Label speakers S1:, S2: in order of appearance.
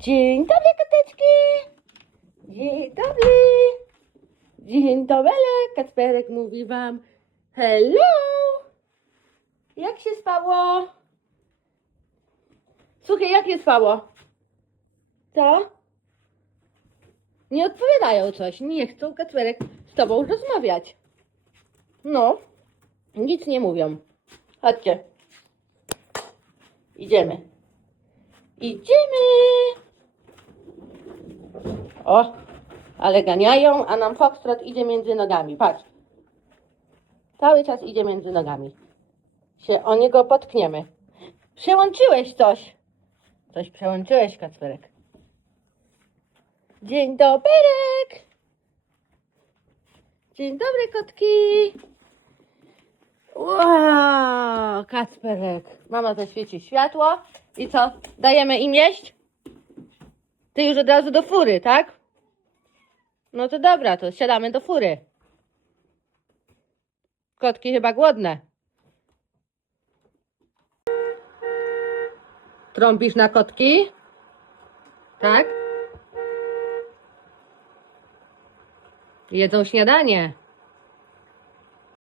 S1: Dzień dobry, koteczki! Dzień dobry! Dzień dobry, Kacperek mówi wam hello! Jak się spało? Słuchaj, jak się spało? Co? Nie odpowiadają coś, nie chcą Kacperek z tobą rozmawiać. No, nic nie mówią. Chodźcie. Idziemy. Idziemy. O, ale ganiają, a nam Foxtrot idzie między nogami. Patrz. Cały czas idzie między nogami. Się o niego potkniemy. Przełączyłeś coś. Coś przełączyłeś, Kacperek. Dzień doberek. Dzień dobry, kotki. Wow, Kacperek. Mama zaświeci światło. I co? Dajemy im jeść? Ty już od razu do fury, tak? No to dobra, to siadamy do fury. Kotki chyba głodne. Trąbisz na kotki? Tak? Jedzą śniadanie.